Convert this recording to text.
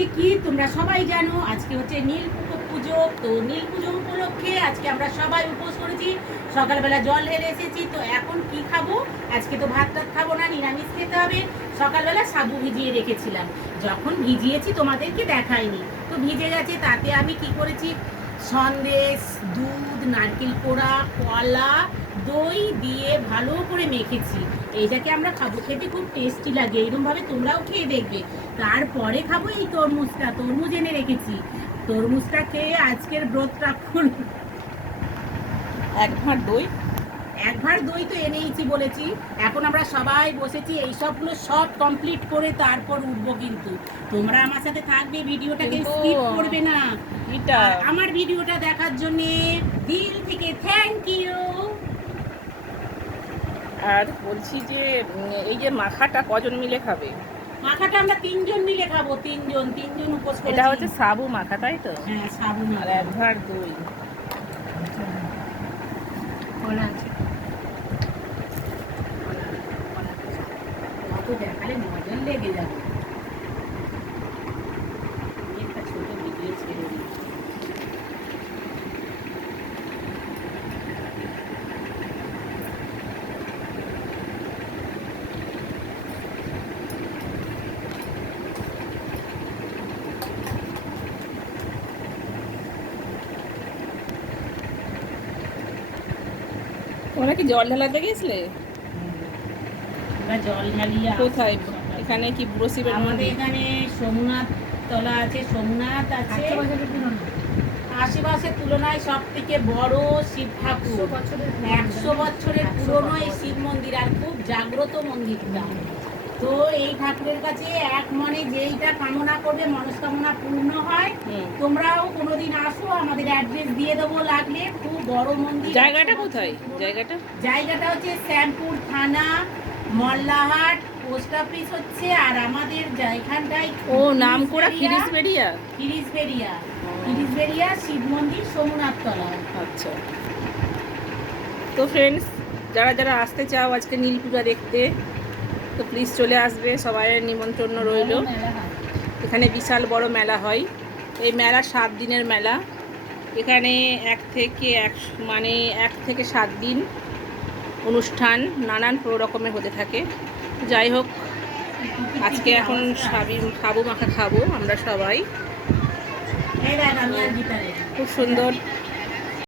আজকে কি তোমরা সবাই জানো, আজকে হচ্ছে নীল পুজো। তো নীল পুজো উপলক্ষে আজকে আমরা সবাই উপোস করেছি, সকালবেলা জল ঢেলে এসেছি। তো এখন কি খাবো? আজকে তো ভাত টাত খাবো না, নিরামিষ খেতে হবে। সকালবেলা সাবু ভিজিয়ে রেখেছিলাম, যখন ভিজিয়েছি তোমাদেরকে দেখাইনি, তো ভিজে গেছে। তাতে আমি কি করেছি, সন্দেশ, দুধ, নারকেল কোড়া, কলা, দই দিয়ে ভালো করে মেখেছি। এইটাকে আমরা খাবো, খেতে খুব টেস্টি লাগে। এইরকম ভাবে তোমরাও খেয়ে দেখবে। তারপরে খাবো এই তরমুজটা, তরমুজ এনে রেখেছি। তরমুজটা খেয়ে আজকের ব্রতটা খুল। এক ভাঁড় দই, এক ভাঁড় দই তো এনেইছি বলেছি। এখন আমরা সবাই বসেছি এই সবগুলো সব কমপ্লিট করে তারপর উঠবো। কিন্তু তোমরা আমার সাথে থাকবে, ভিডিওটাকে কিন্তু স্কিপ করবে না। এটা আর আমার ভিডিওটা দেখার জন্য দিল থেকে থ্যাংক ইউ। আর বলছি যে এই যে মাখাটা কজন মিলে খাবে? মাখাটা আমরা তিনজন মিলে খাবো, তিনজন উপোস করেছি। এটা হচ্ছে সাবু মাখা, তাই তো? হ্যাঁ, সাবু আর মাখা। এক ভাঁড় দই। কলা আছে, কলা তো দেখালে মজা লেগে যাবে। আমি একটা ছোট ভিডিও ছেড়ে দিই। তোমরা কি জল ঢালাতে গেছিলে? আমরা জল ঢালিয়ে কোথায়? এখানে কি বুড়ো শিবের আমাদের মন্দির? এখানে সোমনাথ তলা আছে, সোমনাথ আছে। আশেপাশের তুলনায় সব থেকে বড় শিব ঠাকুর, 100 বছরের পুরনো এই শিব মন্দির, আর খুব জাগ্রত মন্দিরটা। তো এই ঠাকুরের কাছে এক মনে যেইটা কামনা করবে মনস্কামনা পূর্ণ হয়। তোমরাও কোনোদিন আসো, আমাদের অ্যাড্রেস দিয়ে দেবো লাগলে। খুব বড় মন্দির। জায়গাটা কোথায়? জায়গাটা হচ্ছে শ্যামপুর থানা, মল্লাহাট পোস্ট অফিস হচ্ছে। আর আমাদের এখানটায় নাম করা খিরিসবেড়িয়া। খিরিসবেড়িয়া শিব মন্দির, সোমনাথ তলা। আচ্ছা, তো ফ্রেন্ডস, যারা যারা আসতে চাও আজকে নীল পূজা দেখতে, তো প্লিজ চলে আসবে, সবাইয়ের নিমন্ত্রণ রইল। এখানে বিশাল বড় মেলা হয়। এই মেলা 7 দিনের মেলা। এখানে এক থেকে 7 দিন অনুষ্ঠান নানান রকমের হতে থাকে। যাই হোক, আজকে এখন সাবু মাখা খাবো আমরা সবাই। খুব সুন্দর